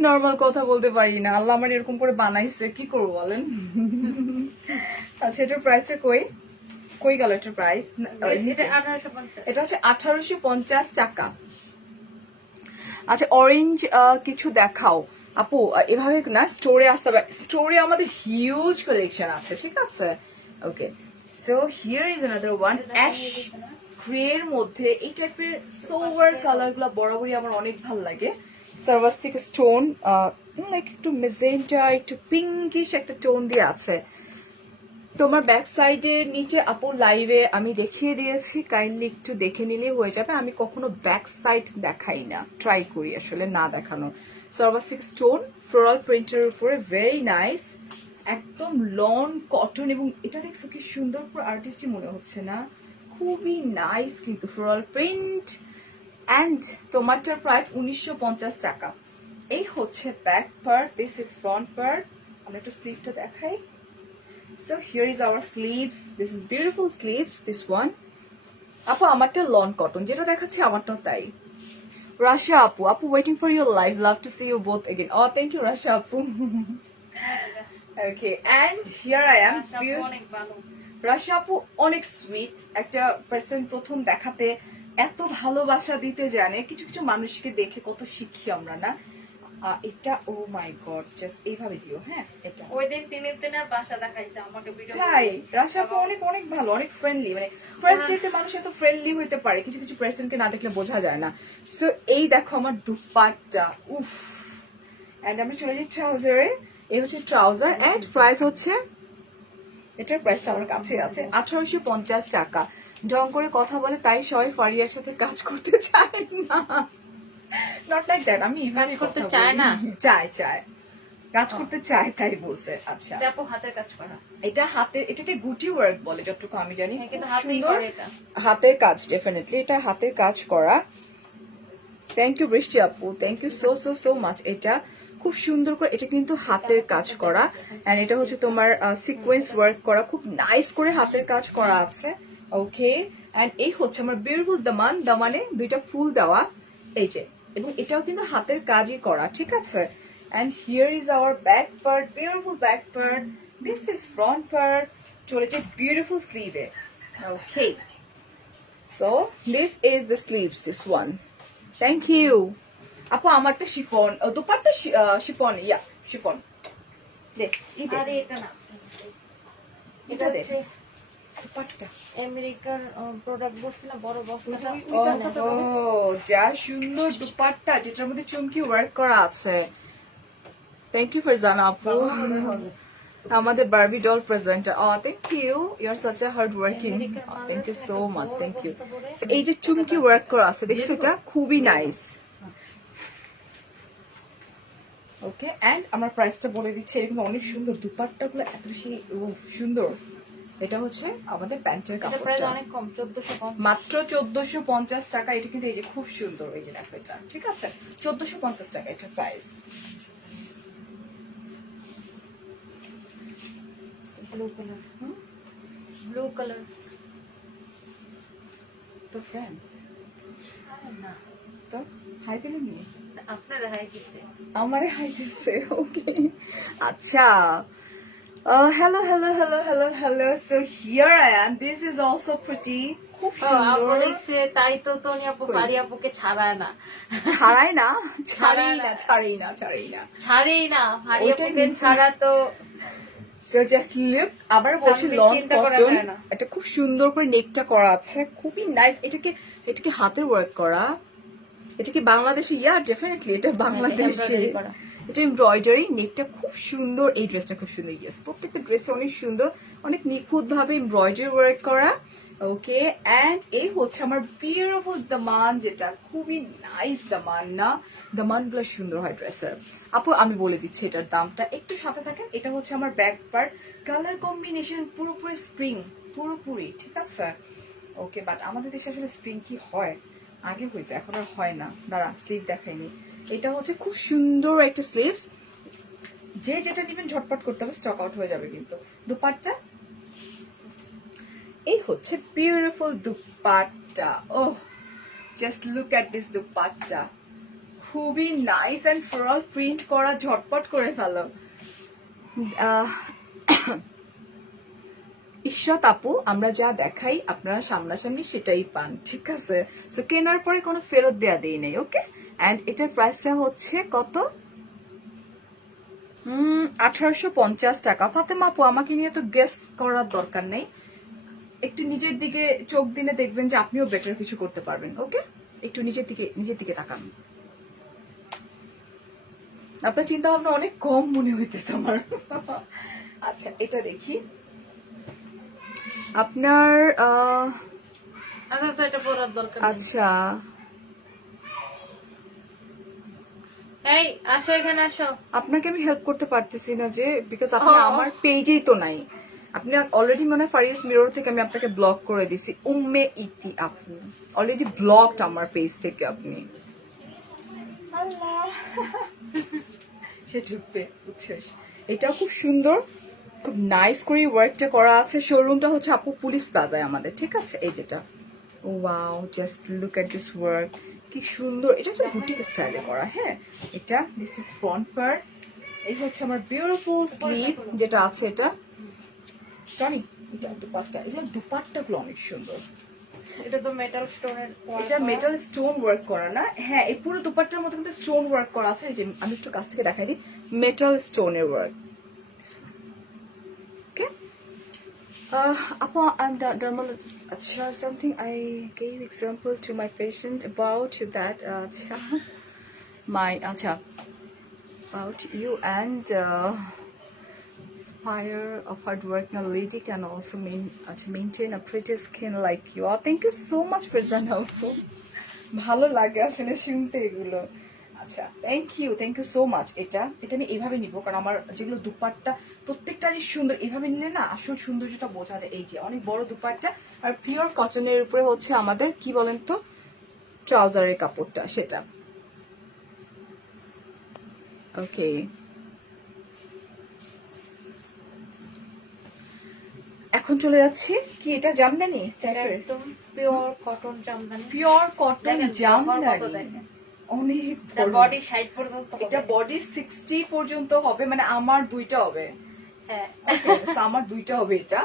নর্মাল কথা বলতে পারি না, আল্লাহ আমার এরকম করে বানাইছে, কি করবো বলেন? আচ্ছা, এটার প্রাইসটা কই কই গেল? এটার প্রাইস এটা হচ্ছে 1850 টাকা। আচ্ছা, অরেঞ্জ কিছু দেখাও আপু, এভাবে না, স্টোরে আসতে হবে। স্টোরে আমাদের হিউজ কালেকশন আছে, ঠিক আছে? Okay, so here is another one, ash grey এর মধ্যে এই টাইপের সোভার কালার গুলা বরাবরই আমার অনেক ভালো লাগে। সার্ভাস্টিক স্টোন, একটু মেজেন্টা, একটু পিঙ্কিশ একটা টোন দিয়ে আছে। তোমার ব্যাক সাইডের নিচে আপু লাইভে আমি দেখিয়ে দিয়েছি, কাইন্ডলি একটু দেখে নিলে হয়ে যাবে। আমি কখনো ব্যাক সাইড দেখাই না, ট্রাই করি আসলে না দেখানোর। সার্ভাস্টিক স্টোন ফ্লোরাল প্রিন্টের উপরে, ভেরি নাইস, একদম লন কটন। এবং এটা দেখছো কি সুন্দর, পুরো আর্টিস্টই মনে হচ্ছে না? খুবই নাইস কিন্তু ফ্লোরাল প্রিন্ট। অ্যান্ড তোমারটার প্রাইস 1950 টাকা। এই হচ্ছে back part, this is front part. আমরা একটু স্লিভটা দেখাই। So here is our sleeves. This is beautiful sleeves. This one. আপু আমারটা লন কটন, যেটা দেখাচ্ছে আমারটাও তাই। রাশা আপু, আপু waiting for your live. Love to see you both again. Oh, thank you রাশা আপু। Okay, and here I am. রাশা আপু অনেক সুইট একটা পার্সন, প্রথম দেখাতে এত ভালোবাসা দিতে জানে। কিছু কিছু মানুষকে দেখে কত শিখি আমরা না? এটা ও মাই গড, জাস্ট এইভাবে দিও। হ্যাঁ, এটা ওই দিন তিনের বাসা দেখাইছে আমাকে ভিডিও। তাই রাশা আপু অনেক অনেক ভালো, অনেক ফ্রেন্ডলি। মানে ফার্স্ট ডেতে মানুষ এত ফ্রেন্ডলি হইতে পারে, কিছু কিছু পার্সনকে না দেখলে বোঝা যায় না। সো এই দেখো আমার দুপাট্টা, উফ। এন্ড আমরা চলে যাই ট্রাউজারে। এই হচ্ছে ট্রাউজার, এন্ড প্রাইস হচ্ছে, এটার প্রাইসটা আমার কাছে আছে, 1850 টাকা। ঢং করে কথা বলে তাই সবাই ফারিয়ার সাথে কাজ করতে চায় না। নট লাইক দ্যাট, আমি কাজ করতে চায় না, চায় কাজ করতে চায় তাই বলছে। আচ্ছা, এটা আপু হাতের কাজ করা, এটা হাতের, এটাকে গুটি ওয়ার্ক বলে যতটুকু আমি জানি। কিন্তু হাতেই করে এটা, হাতের কাজ, ডেফিনেটলি এটা হাতের কাজ করা। থ্যাংক ইউ বৃষ্টি আপু, thank you so so so much. এটা খুব সুন্দর করে, এটা কিন্তু হাতের কাজ করা। এন্ড এটা হচ্ছে তোমার সিকোয়েন্স ওয়ার্ক করা, খুব নাইস করে হাতের কাজ করা আছে। ওকে, এন্ড এই হচ্ছে আমার বিউটিফুল দামান, দামানে 2টা ফুল দেওয়া, এই যে, এবং এটাও কিন্তু হাতের কাজই করা, ঠিক আছে? And here is our back part, beautiful back part. This is front part. চলে যে beautiful sleeve. Okay. So this is the sleeves. This one. Thank you. আপু আমারটা শিফন, দুপাট্টা শিফন, ইয়া শিফন। দেখ, আরে এটা না, এটা দেখ দুপাট্টা। আমেরিকার প্রোডাক্ট বসছে না, বড় বস্তাটা। ও যা সুন্দর দুপাট্টা, যেটার মধ্যে চুমকি ওয়ার্ক করা আছে। Thank you Farzana আপু, আমাদের Barbie doll presenter. Thank you, you are such a hard working. Thank you so much, thank you. এই যে চুমকি ওয়ার্ক করা আছে দেখছো, এটা খুবই নাইস। ওকে, এন্ড আমার প্রাইসটা বলে দিচ্ছি, এরকম অনেক সুন্দর দুপাট্টা গুলো, এত বেশি সুন্দর। এটা হচ্ছে আমাদের প্যান্টের কাপড়টা, অনেক কম, 1400 মাত্র 1450 টাকা। এটা কিন্তু এই যে খুব সুন্দর, এই যে দেখো এটা, ঠিক আছে? 1450 টাকা এটা price. Blue colour, blue colour তো ফ্রেন্ড না, তো হাই দিলে নি, আপনারা হাই দিতে, আমারে হাই দিছে। ওকে, আচ্ছা Hello. So here I am. This is also pretty. খুব ও, আপু সুন্দর। লিখছে তাই তো তনি আপু কই? পারি আপুকে ছাড়ায় না। ছাড়াই না, ছাড়াই না। ছাড়েই না। ছাড়েই না, পারি ওইটাই আপুকে কিন্তু- ছাড়া তো So just look, আবার বলছি সামনে লং চিন্তা করা কটন, যায় না। এটা খুব সুন্দর করে নেকটা করা আছে, খুবই নাইস। এটাকে হাতের ওয়ার্ক করা, এটা কি বাংলাদেশি? ইয়া ডেফিনেটলি এটা বাংলাদেশি। embroidery করা। এটা এমব্রয়ডারি, নেকটা খুব সুন্দর, এই ড্রেসটা খুব সুন্দর। ইয়েস, প্রত্যেকটা ড্রেস অনেক সুন্দর, অনেক নিখুঁত ভাবে এমব্রয়ডারি ওয়ার্ক করা। ওকে, এন্ড এই হচ্ছে আমার বিউটিফুল দামান, যেটা খুবই নাইস দামান না, দামান গুলো সুন্দর হয় ড্রেসের। আপু আমি বলে দিচ্ছি এটার দামটা, একটু সাথে থাকেন। এটা হচ্ছে আমার ব্যাক পার্ট, কালার কম্বিনেশন পুরোপুরি স্প্রিং, পুরোপুরি ঠিক আছে। ওকে, বাট আমাদের দেশে আসলে স্প্রিং কি হয়? আগে হইতো, এখন আর হয় না। দাঁড়া, স্লিভ দেখাইনি। এটা হচ্ছে খুব সুন্দর একটা স্লিভস, যে যেটা নেবেন ঝটপট করতে হবে, স্টক আউট হয়ে যাবে কিন্তু। দুপাট্টা, এই হচ্ছে beautiful dupatta. Oh, just look at this dupatta, খুবই নাইস এন্ড ফ্লোরাল প্রিন্ট করা, ঝটপট করে ফেলো। ইশরাত আপু, আমরা যা দেখাই আপনারা সামনাসামনি সেটাই পান, ঠিক আছে? সো কেনার পরে কোনো ফেরত দেয়া দেই নাই। ওকে, এন্ড এটার প্রাইসটা হচ্ছে কত? 1850 টাকা। ফাতেমা আপু, আমাকে নিয়ে তো গেস করার দরকার নেই, একটু নিজের দিকে চোখ দিলে দেখবেন যে আপনিও বেটার কিছু করতে পারবেন। ওকে, একটু নিজের দিকে তাকান। আপনার চিন্তা ভাবনা অনেক কম মনে হইতেছে আমার। আচ্ছা, এটা দেখি আপনার আচ্ছা এটা পড়ার দরকার নেই। আচ্ছা, এই আসো, এখানে আসো। আপনাকে আমি হেল্প করতে পারতেছি না যে, বিকজ আপনি ও। আমার পেজেই তো নাই। আপনি অলরেডি মনে হয় ফারিস মিরর থেকে আমি আপনাকে ব্লক করে দিছি। উম্মে ইতি, আপনি অলরেডি ব্লকড আমার পেজ থেকে। আপনি আল্লাহ, সে ঢুকবে, বুঝছিস? এটাও খুব সুন্দর, খুব নাইস করে ওয়ার্কটা করা আছে। শোরুমটা হচ্ছে আপু পুলিশ প্লাজায় আমাদের, ঠিক আছে? এই যেটা, wow, just look at this work, কি সুন্দর। এটা একটা বুটিক স্টাইলে করা। হ্যাঁ, এটা দিস ইজ ফ্রন্ট পার্ট, এই হচ্ছে আমার বিউটিফুল স্লিভ যেটা আছে। এটা টনি, এটা দুপাট্টা, এগুলো দুপাট্টা গুলো অনেক সুন্দর। এটা তো মেটাল স্টোনের, এটা মেটাল স্টোন ওয়ার্ক করা না? হ্যাঁ, এই পুরো দুপাট্টার মধ্যে কিন্তু স্টোন ওয়ার্ক করা আছে। এই যে আমি একটু কাছ থেকে দেখাই দিই, মেটাল স্টোনের work. Okay, I'm dermatologist. Acha, something I gave example to my patient about that. Acha, about you and inspire of hard work. A lady can also maintain a pretty skin like you. Oh, thank you so much, Farzana. ভালো লাগে আসলে শুনতে এগুলো। আচ্ছা, thank you so much. এটা আমি এইভাবে নিব, কারণ আমার যেগুলো দুপাট্টা প্রত্যেকটারই সুন্দর, এইভাবে নিলে না আসল সৌন্দর্যটা বোঝা যায়। এই যে অনেক বড় দুপাট্টা, আর পিওর কটনের উপরে হচ্ছে আমাদের কি বলেন তো, ট্রাউজারের কাপড়টা, সেটা। ওকে, এখন চলে যাচ্ছি কি, এটা জামদানি টাইপের, একদম pure cotton Jamdani. Pure cotton দেখেন, জামদানি, কত দেখেন। অনেক এটা বড়। বডি 60 পর্যন্ত হবে। এটা বডি 60 পর্যন্ত হবে, মানে আমার দুইটা হবে। হ্যাঁ, So, আমার দুইটা হবে। এটা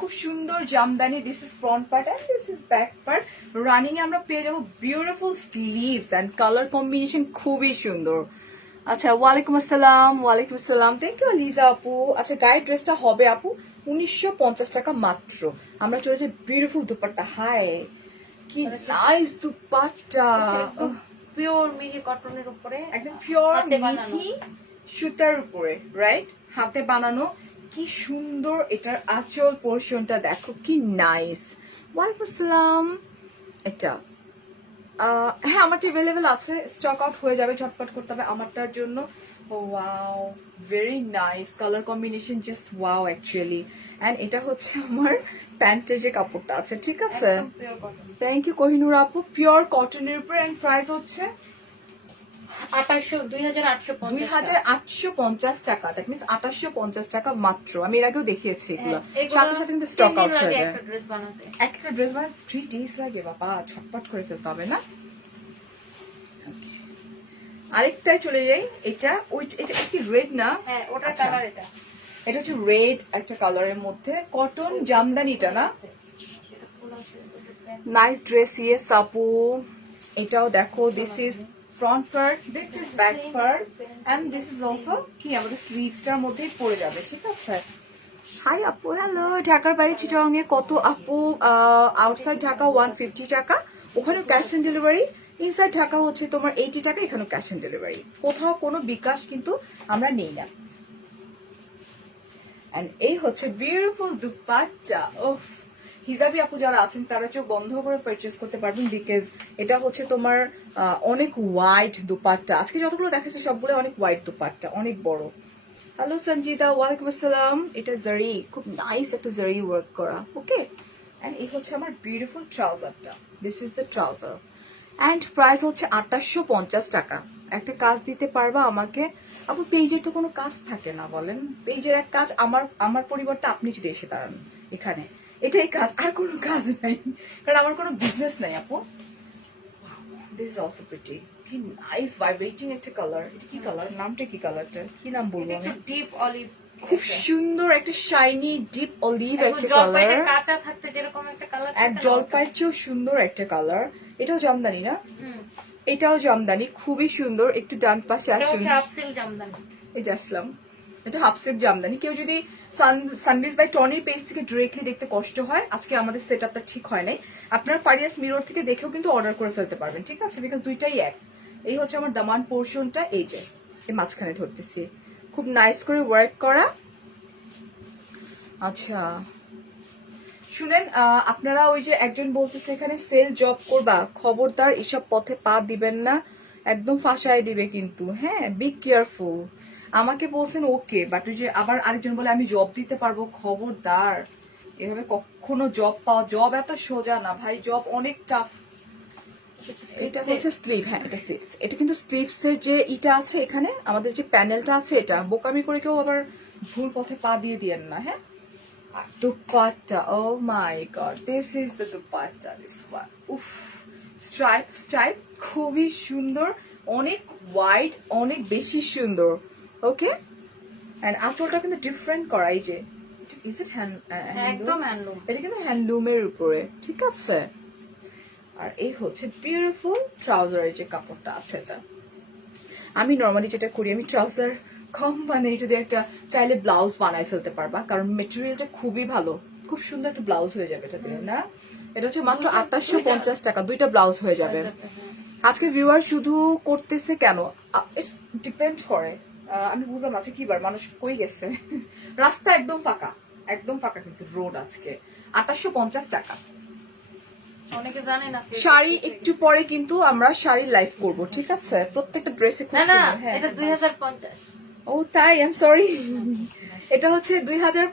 খুব সুন্দর jamdani. This is front part and this is back part. Running এ আমরা পেয়ে যাবো beautiful sleeves and colour combination খুবই সুন্দর। আচ্ছা, ওয়ালাইকুম আসসালাম, থ্যাংক ইউ লিজা আপু। আচ্ছা, গায়ের ড্রেসটা হবে আপু 1950 টাকা মাত্র। আমরা চলে যাই বিউটিফুল দুপাট্টা। হাই, কি নাইস দুপাট্টা, পিওর মিহি কটনের উপরে, একদম পিওর হাতে বানানো। মিহি সুতার উপরে, রাইট, হাতে বানানো। কি সুন্দর। এটার আঁচল পোর্শনটা দেখো, কি নাইস। ওয়ালাইকুম আসসালাম। এটা হ্যাঁ, আমারটা অ্যাভেলেবেল আছে, স্টক আউট হয়ে যাবে, ঝটপট করতে হবে আমারটার জন্য। Wow, very nice colour combination, just wow actually. And এটা হচ্ছে আমার প্যান্টের যে কাপড়টা আছে, ঠিক আছে? একদম pure cotton. Thank you Kohinoor আপু। পিওর কটনের উপর, এন্ড প্রাইস হচ্ছে 2850 টাকা। দ্যাট মিন্স 2850 টাকা মাত্র। আমি এর আগেও দেখিয়েছি এগুলো। এগুলো সাথে সাথে কিন্তু স্টক 3 দিন আউট হয়ে লাগে যায়। একটা ড্রেস বানাতে। একটা ড্রেস মানে 3 days লাগে বাবা, ছটপট করে ফেলতে হবে না? আরেকটাই চলে যাই। এটা কি রেড না? হ্যাঁ, ওটার আচ্ছা। কালার এটা। এটা হচ্ছে রেড একটা কালারের মধ্যে, কটন জামদানিটা না, নাইস ড্রেস। ইয়েস আপু, এটাও দেখো, this is front part, this is back part, and this is also কি আমাদের স্লিভসটার মধ্যেই পড়ে যাবে, ঠিক আছে। হাই আপু, হ্যালো। ঢাকার বাড়ি চিটাং এ কত আপু? আউটসাইড ঢাকা 150 টাকা, ওখানে cash on delivery. Inside Dhaka হচ্ছে তোমার 80 টাকা, এখানে ক্যাশ অন ডেলিভারি। কোথাও কোনো বিকাশ কিন্তু আমরা নেই না। এন্ড এই হচ্ছে বিউটিফুল দুপাট্টা। ওফ, হিজাবি আপু যারা আছেন তারা চোখ বন্ধ করে পারচেজ করতে পারবেন, বিকজ এটা হচ্ছে তোমার অনেক ওয়াইড দুপাট্টা। আজকে যতগুলো দেখাচ্ছে সবগুলো অনেক ওয়াইড দুপাট্টা, অনেক বড়। হ্যালো সঞ্জিতা, ওয়ালাইকুম আসসালাম। এটা জারি, খুব নাইস একটা জারি ওয়ার্ক করা, ওকে। এন্ড এই হচ্ছে আমার বিউটিফুল ট্রাউজারটা, this is the trouser. And price হচ্ছে 2850 টাকা। একটা কাজ দিতে পারবা আমাকে আপু? পেজের তো কোনো কাজ থাকে না, বলেন। পেজের এক কাজ, আমার পরিবর্তে আপনি যদি এসে দাঁড়ান এখানে, এটাই কাজ, আর কোনো কাজ নাই, কারণ আমার কোনো বিজনেস নাই আপু। দিস ইজ অলসো প্রিটি, কি নাইস ভাইব্রেটিং একটা কালার। এটা কি কালার, নামটা কি কালারটা, কি নাম বলবো আমি? ডিপ অলিভ, খুব সুন্দর একটা শাইনি ডিপ অলিভ একটা কালার, জলপাইয়ের কাঁচা থাকতে যেরকম একটা কালার, এক জলপাইয়ের চেয়েও সুন্দর একটা কালার। এটাও জামদানি না? এটাও জামদানি, খুবই সুন্দর। একটু ডান পাশে আসুন, এই যে আসলাম। এটা হাফ সিল্ক জামদানি। কেউ যদি সানবিজ বাই টনির পেজ থেকে ডিরেক্টলি দেখতে কষ্ট হয়, আজকে আমাদের সেট আপটা ঠিক হয় নাই, আপনার ফারিয়াস মিরর থেকে দেখেও কিন্তু অর্ডার করে ফেলতে পারবেন, ঠিক আছে, বিকজ দুইটাই এক। এই হচ্ছে আমার দামান পোর্শনটা, এই যে এই মাঝখানে ধরতেছি, খুব নাইস করে ওয়ার্ক করা। আচ্ছা শুনেন, আপনারা ওই যে একজন বলতেছে এখানে সেল জব করবা, খবরদার এসব পথে পা দিবেন না, একদম ফাঁসায় দিবে কিন্তু, হ্যাঁ, বি কেয়ারফুল। আমাকে বলছেন ওকে, বাট ওই যে আবার আরেকজন বলে আমি জব দিতে পারবো, খবরদার এভাবে কখনো জব পাওয়া, জব এত সোজা না ভাই, জব অনেক টাফ। এটা হচ্ছে স্লিভ, হ্যাঁ এটা স্লিভস। এটা কিন্তু স্লিভস এর যে ইটা আছে এখানে, আমাদের যে প্যানেলটা আছে, এটা বোকামি করে কেউ আবার ভুল পথে পা দিয়ে দিয়েন না, হ্যাঁ। Dupatta, oh my god, this is the dupatta, this one. Uff, stripe খুবই সুন্দর, অনেক ওয়াইড, অনেক বেশি সুন্দর, ওকে। এন্ড আঁচলটা কিন্তু ডিফারেন্ট করা, এই যে ইজ ইট একদম হ্যান্ডলুম, এটা কিন্তু হ্যান্ডলুমের উপরে, ঠিক আছে। আর এই হচ্ছে বিউটিফুল ট্রাউজারের যে কাপড়টা আছে, এটা আমি নর্মালি যেটা করি, আমি ট্রাউজার কম বানাই, যদি একটা চাইলে ব্লাউজ বানাই ফেলতে পারবা, কারণ মেটেরিয়ালটা খুবই ভালো, খুব সুন্দর একটা ব্লাউজ হয়ে যাবে এটা দিয়ে, না? এটা হচ্ছে মাত্র 2850 টাকা, দুইটা ব্লাউজ হয়ে যাবে। আজকে ভিউয়ার শুধু করতেছে কেন, ইটস ডিপেন্ড করে। আমি বুঝলাম আজকে কি বার, মানুষ কই গেছে, রাস্তা একদম ফাঁকা, একদম ফাঁকা, কিন্তু রোড আজকে 2850 টাকা। অনেকে জানে না। শাড়ি একটু পরে কিন্তু আমরা শাড়ি লাইভ করব, ঠিক আছে, প্রত্যেকটা ড্রেসে খুব সুন্দর। হ্যাঁ এটা 2050। ও তাই, আই এম সরি। এটা হচ্ছে 2000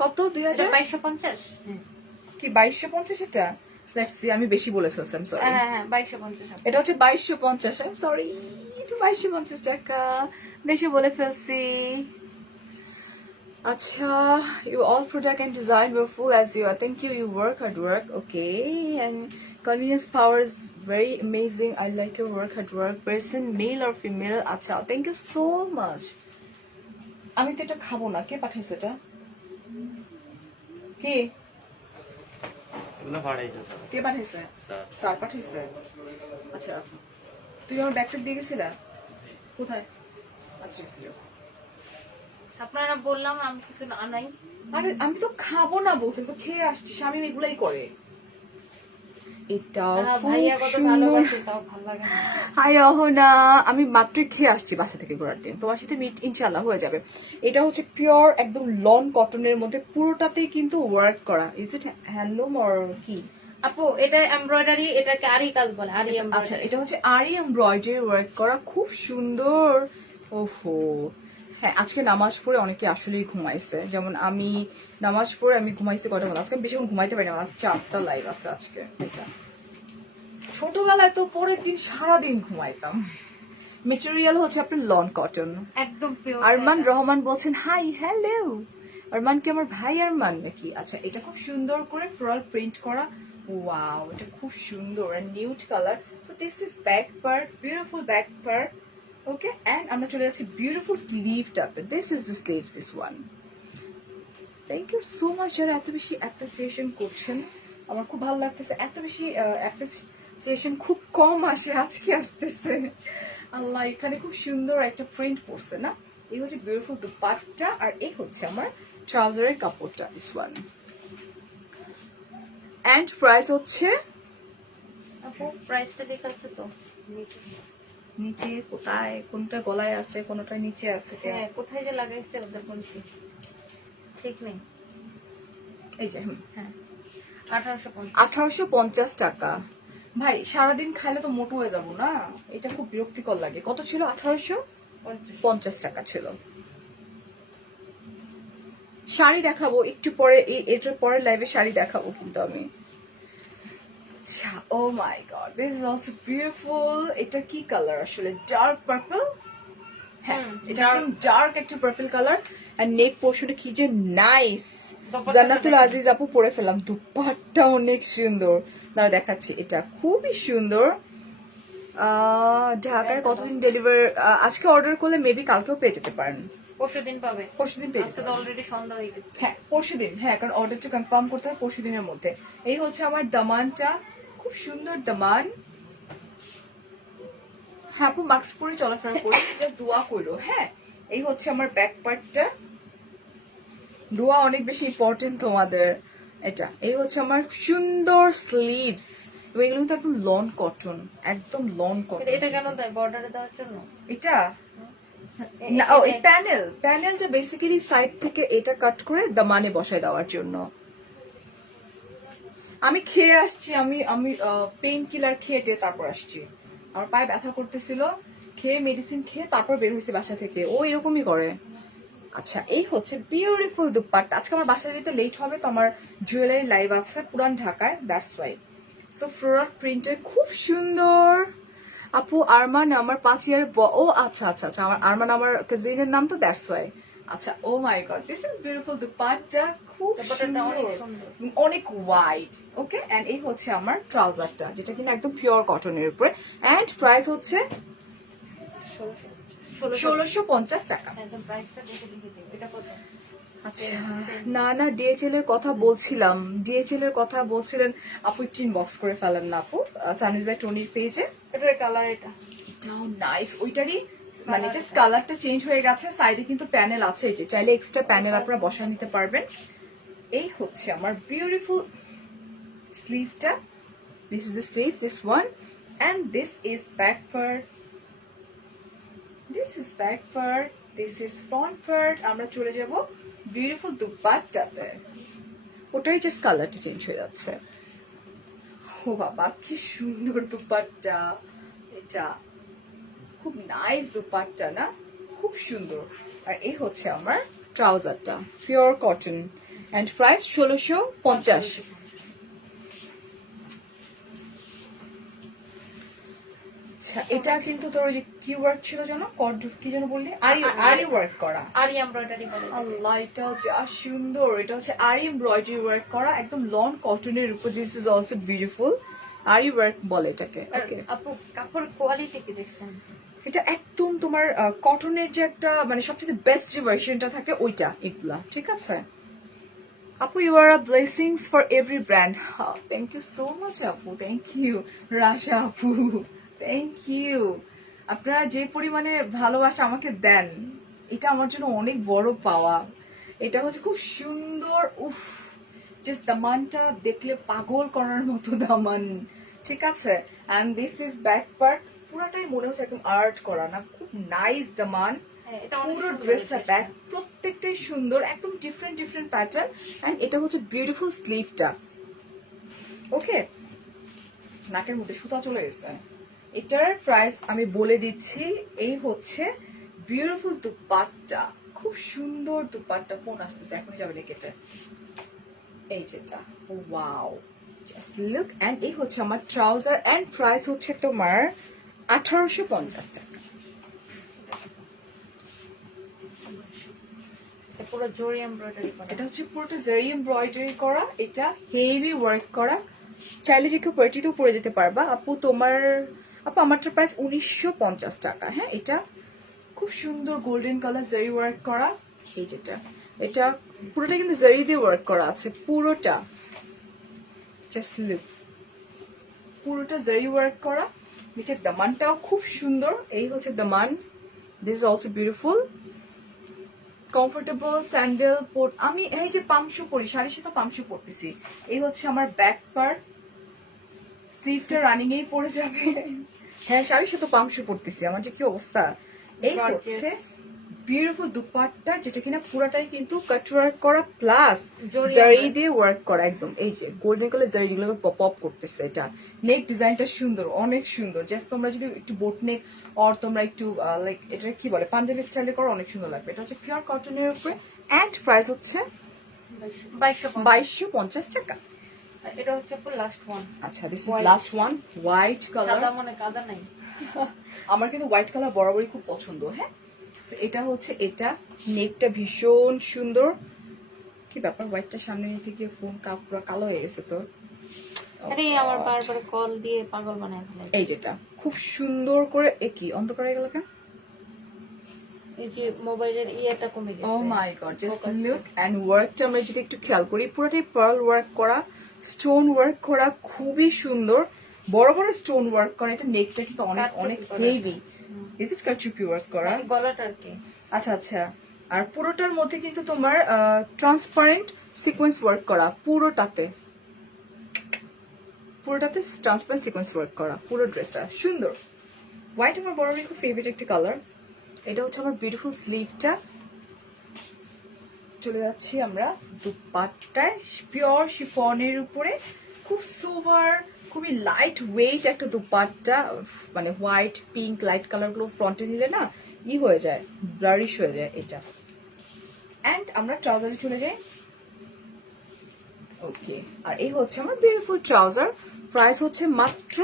কত, 2250 কি 2250? এটা লেটস সি, আমি বেশি বলে ফেলছি, আই এম সরি। হ্যাঁ 2250, এটা হচ্ছে 2250, আই এম সরি, এটা 2250 টাকা, বেশি বলে ফেলছি। আচ্ছা, you all product and design were full as you are. Thank you, you work hard work, okay, and convenience power is very amazing. I like your work hard work. Person male or female? আচ্ছা, thank you so much. আমি তো এটা খাবো না, কে পাঠাইছে এটা, কে কে পাঠাইছে? Sir পাঠাইছে। আচ্ছা তুই আমার ব্যাগটা দিয়ে গেছিলা কোথায়? আচ্ছা আপনারা বললাম আমি কিছু আনাই। আরে আমি তো খাবো না বলছেন, তো খেয়ে আসছি, স্বামী এগুলাই করে। এটা ভাইয়া কত ভালোবাসে, তাও ভালো লাগে না। হাই অহনা, আমি মাত্রই খেয়ে আসছি বাসা থেকে ঘোরার দিন, তোমার সাথে মিট ইনশাআল্লাহ হয়ে যাবে। এটা হচ্ছে পিওর একদম লন কটনের মধ্যে, পুরোটাতেই কিন্তু ওয়ার্ক করা। ইজ ইট হ্যান্ডলুম অর কি আপু? এটা এমব্রয়ডারি, এটাকে আরি কাজ বলে, আরি এমব্রয়ডারি। আচ্ছা, এটা হচ্ছে আরি এমব্রয়ডারি ওয়ার্ক করা, খুব সুন্দর। ওহো হ্যাঁ, আজকে নামাজ পড়ে অনেকে আসলেই ঘুমাইছে, যেমন আমি নামাজ পড়ে আমি ঘুমাইছি কটা বলে, আজকে বেশিক্ষণ ঘুমাইতে পারি না, আমার 4টা লাইভ আছে আজকে। এটা ছোটবেলায় তো পরের দিন সারাদিন ঘুমাইতাম। মেটেরিয়াল হচ্ছে আপনার লন কটন, একদম পিওর। আরমান রহমান বলছেন হাই, হ্যালো। আরমান কি আমার ভাই আরমান নাকি? আচ্ছা, এটা খুব সুন্দর করে ফ্লোরাল প্রিন্ট করা, ওয়াও, এটা খুব সুন্দর, nude colour. So this is back part, beautiful back part, okay. And আমরা চলে যাচ্ছি বিউটিফুল স্লিভটাতে, this is the sleeves, this one. Thank you so much যারা এত বেশি অ্যাপ্রিসিয়েশন করছেন, আমার খুব ভালো লাগতেছে। এত বেশি অ্যাপ্রিসিয়েশন খুব কম আসে, আজকে আসতেছে। আল্লাহ, এখানে খুব সুন্দর একটা প্রিন্ট পড়ছে না? এই হচ্ছে বিউটিফুল দুপাট্টা, আর এই হচ্ছে আমার ট্রাউজারের কাপড়টা, দিস ওয়ান। এন্ড প্রাইস হচ্ছে আপু প্রাইসটা দেখাচ্ছে তো নিচে, কোথায় কোনটা গলায় আছে, কোনটা নিচে আছে। হ্যাঁ, কোথায় যে লাগাইছে ওদের কোন ঠিক নেই। এই যে হ্যাঁ 1850 1850 টাকা। ভাই সারাদিন খাইলে তো মোটো হয়ে যাবো না, এটা খুব বিরক্তিকর লাগে। কত ছিল? 1850 টাকা ছিল। শাড়ি দেখাবো একটু পরে, এটার পরে লাইভে শাড়ি দেখাবো কিন্তু আমি। আচ্ছা, oh my god, this is also beautiful. এটা কি কালার আসলে? Dark purple. হ্যাঁ, এটা একদম ডার্ক একটা পার্পল কালার। আর নেক পোর্শনটা কি যে নাইস। জান্নাতুল আজিজ আপু পরে ফেলাম। দুপাট্টা অনেক সুন্দর, না দেখাচ্ছি। এটা খুবই সুন্দর। ঢাকায় কতদিন ডেলিভার? আজকে অর্ডার করলে মেবি কালকেও পেয়ে যেতে পারেন। পরশুদিন পাবে। পরশুদিন পেয়ে আজকে তো অলরেডি সন্ধ্যা হয়ে গেছে। হ্যাঁ পরশুদিন, হ্যাঁ, কারণ অর্ডারটা কনফার্ম করতে হবে পরশুদিনের মধ্যে। এই হচ্ছে আমার দামানটা, খুব সুন্দর দামান। হ্যাঁ আপু মাস্ক পরে চলাফেরা করি, জাস্ট দোয়া করো। হ্যাঁ, এই হচ্ছে আমার ব্যাক পার্টটা। দোয়া অনেক বেশি ইম্পর্টেন্ট তোমাদের। এটা এই হচ্ছে আমার সুন্দর স্লিভস, এগুলো কিন্তু একদম লন কটন, একদম লন কটন। এটা কেন দেয়? বর্ডারে দেওয়ার জন্য এটা না, ও এই প্যানেলটা বেসিক্যালি সাইড থেকে এটা কাট করে দামানে বসায় দেওয়ার জন্য। আমি খেয়ে আসছি, আমি পেইন কিলার খেয়ে তারপর আসছি। আমার পায়ে ব্যথা করতেছিল, খেয়ে মেডিসিন খেয়ে তারপর বের হয়েছি বাসা থেকে। ও এরকমই করে। আচ্ছা, এই হচ্ছে বিউটিফুল দুপাট্টা। আজকে আমার বাসায় যেতে লেট হবে, তো আমার জুয়েলারি লাইভ আছে পুরান ঢাকায়, দ্যাটস ওয়াই। সো ফ্লোরাল প্রিন্টের খুব সুন্দর। আপু আরমান আমার 5 ইয়ার। ও আচ্ছা আচ্ছা আচ্ছা, আমার আরমান আমার কাজিনের নাম, তো দ্যাটস ওয়াই। আচ্ছা, oh my god, this is beautiful dupatta, খুব সুন্দর, অনেক ওয়াইড। ওকে, এন্ড এই হচ্ছে আমার ট্রাউজারটা, যেটা কিনা একদম পিওর কটনের উপরে। এন্ড প্রাইস হচ্ছে 1650 টাকা। আচ্ছা, না না, ডিএচএল এর কথা বলছিলাম, ডিএচএল এর কথা বলছিলেন আপু, একটু ইনবক্স করে ফেলেন না আপু, সানিল ভাই টনির পেজে। এটার কালার এটাও নাইস, ওইটারই মানে জাস্ট কালারটা চেঞ্জ হয়ে গেছে। সাইডে কিন্তু প্যানেল আছে, এই যে চাইলে এক্সট্রা প্যানেল আপনারা বসায় নিতে পারবেন। এই হচ্ছে আমার বিউটিফুল স্লিভটা, this is the sleeve, this one, and this is back part, this is back part, this is front part. আমরা চলে যাব বিউটিফুল দুপাট্টাতে, ওটাই জাস্ট কালারটা চেঞ্জ হয়ে যাচ্ছে। ও বাবা কি সুন্দর দুপাট্টা, এটা খুব নাইস দুপাট্টা না, খুব সুন্দর। আর এই হচ্ছে আমার ট্রাউজারটা, পিওর কটন, এন্ড প্রাইস 1650। আচ্ছা, এটা কিন্তু তোর যে কি ওয়ার্ক ছিল জানো, কি যেন বললি, আরি ওয়ার্ক করা, আরি এমব্রয়ডারি বলে। আল্লাহ, এটাও যা সুন্দর। এটা হচ্ছে আরি এমব্রয়ডারি ওয়ার্ক করা, একদম লন কটনের উপর। দিস ইজ অলসো বিউটিফুল, আরি ওয়ার্ক বলে এটাকে। ওকে আপু, কাপড় কোয়ালিটি কি দেখছেন? এটা একদম তোমার কটনের যে একটা মানে সবচেয়ে বেস্ট যে ভার্সনটা থাকে ওইটা, এগুলা ঠিক আছে। আপু, you are a blessings for every brand. Thank you so much আপু, থ্যাংক ইউ রাশা আপু, থ্যাংক ইউ। আপনারা যে পরিমাণে ভালোবাসা আমাকে দেন, এটা আমার জন্য অনেক বড় পাওয়া। এটা হচ্ছে খুব সুন্দর, উফ, জাস্ট দামানটা দেখলে পাগল করার মতো দামান, ঠিক আছে। And this is back part, পুরাটাই মনে হচ্ছে একদম আর্ট করা না, খুব নাইস দামান। পুরো ড্রেসটা ব্যাক প্রত্যেকটাই সুন্দর, একদম ডিফারেন্ট ডিফারেন্ট প্যাটার্ন। এন্ড এটা হচ্ছে বিউটিফুল স্লিভটা। ওকে, নাকের মধ্যে সুতা চলে গেছে। এটার প্রাইস আমি বলে দিচ্ছি, এই হচ্ছে বিউটিফুল দুপাট্টা, খুব সুন্দর দুপাট্টা। ফোন আসতেছে, এখনই যাবে কেটে। এই যেটা, ওয়াও, জাস্ট লুক। এন্ড এই হচ্ছে আমার ট্রাউজার, এন্ড প্রাইস হচ্ছে তোমার 1850 টাকা। পুরো জরি এমব্রয়ডারি করা, এটা হচ্ছে পুরোটা জরি এমব্রয়ডারি করা, এটা হেভি ওয়ার্ক করা। চাইলে যে কেউ পার্টিতেও পরে যেতে পারবা। আপু তোমার, আপু আমারটার প্রাইস 1950 টাকা। হ্যাঁ, এটা খুব সুন্দর গোল্ডেন কালার জরি ওয়ার্ক করা, এই যেটা। এটা পুরোটা কিন্তু জারি দিয়ে ওয়ার্ক করা আছে, পুরোটা জাস্ট লুক, পুরোটা জারি ওয়ার্ক করা। নিচের দামানটাও খুব সুন্দর, এই হচ্ছে দামান। This is also beautiful, comfortable sandal পর। আমি এই যে পামশু পরি, শাড়ির সাথে পামশু পরতেছি। এই হচ্ছে আমার ব্যাক পার্ট, স্লিভটা রানিং এই পরে যাবে। হ্যাঁ, শাড়ির সাথে পামশু পরতেছি, আমার যে কি অবস্থা। এই হচ্ছে বিউটিফুল দুপাট্টা, যেটা কিনা পুরাটাই কিন্তু কাট ওয়ার্ক করা প্লাস জারি দিয়ে ওয়ার্ক করা একদম। এই যে গোল্ডেন কালার জারি যেগুলো পপ আপ করতেছে, এটা নেক ডিজাইনটা সুন্দর, অনেক সুন্দর। জাস্ট তোমরা যদি একটু বোট নেক অর তোমরা একটু লাইক এটা কি বলে পাঞ্জাবি স্টাইলে করো, অনেক সুন্দর লাগবে। এটা হচ্ছে পিওর কটনের উপরে, এন্ড প্রাইস হচ্ছে 2250 টাকা। এটা হচ্ছে লাস্ট ওয়ান। আচ্ছা, this is last one, white colour. সাদা মানে কাদা নাই। আমার কিন্তু হোয়াইট কালার বরাবরই খুব পছন্দ। হ্যাঁ, এটা হচ্ছে, এটা নেকটা ভীষণ সুন্দর। কি ব্যাপার, হোয়াইটটা সামনে নিতে গিয়ে ফোন পুরো কালো হয়ে গেছে তো। আরে আমার বারবার কল দিয়ে পাগল বানায় ফেলে। এই যেটা খুব সুন্দর করে, এ কি অন্ধকার হয়ে গেল কেন? এই যে মোবাইলের ইয়েটা কমে গেছে। ও my god, just look and ওয়ার্কটা আমরা যদি একটু খেয়াল করি, পুরোটাই পার্ল ওয়ার্ক করা, স্টোন ওয়ার্ক করা, খুবই সুন্দর। বড় বড় স্টোন ওয়ার্ক করা। এটা নেকটা কিন্তু অনেক অনেক হেভি। ইজ ইট কারচুপি ওয়ার্ক করা? গলাটার কি? আচ্ছা আচ্ছা। আর পুরোটার মধ্যে কিন্তু তোমার ট্রান্সপারেন্ট সিকোয়েন্স ওয়ার্ক করা, পুরোটাতে ট্রান্সপারেন্ট সিকোয়েন্স ওয়ার্ক করা। পুরো ড্রেসটা সুন্দর। হোয়াইট আমার বরাবরই খুব ফেভারিট একটা কালার। এটা হচ্ছে আমার বিউটিফুল স্লিভটা। চলে যাচ্ছি আমরা দুপাট্টায়, পিওর শিফনের উপরে, খুব সোভার, খুবই লাইট ওয়েট একটা দুপাট্টা। মানে হোয়াইট পিঙ্ক লাইট কালার গুলো ফ্রন্টে নিলে না হয়ে যায়, ব্লারিশ হয়ে যায় এটা। এন্ড আমরা ট্রাউজারে চলে যাই। ওকে, আর এই হচ্ছে আমার বিউটিফুল ট্রাউজার। প্রাইস হচ্ছে মাত্র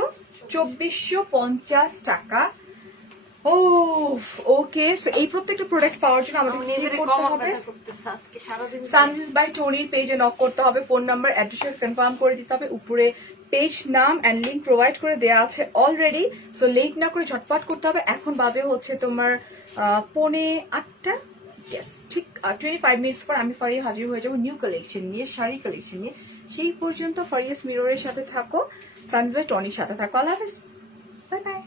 2450 টাকা। ও ওকে, সো এই প্রত্যেকটা প্রোডাক্ট পাওয়ার জন্য আমাদের কি করতে হবে? সানভিজ বাই টনির পেজে নক করতে হবে, ফোন নাম্বার অ্যাড্রেস কনফার্ম করে দিতে হবে, উপরে পেজ নাম এন্ড লিংক প্রোভাইড করে দেওয়া আছে অলরেডি। সো লেট না করে ঝটপট করতে হবে। এখন বাজে হচ্ছে তোমার 7:45। ইয়েস, ঠিক 25 মিনিটস পর আমি ফারিয়া হাজির হয়ে যাবো নিউ কালেকশন নিয়ে, শাড়ি কালেকশন নিয়ে। সেই পর্যন্ত ফারিয়াস মিররের সাথে থাকো, সানভিজ বাই টনির সাথে থাকো। আল্লাহ হাফেজ, বাই বাই।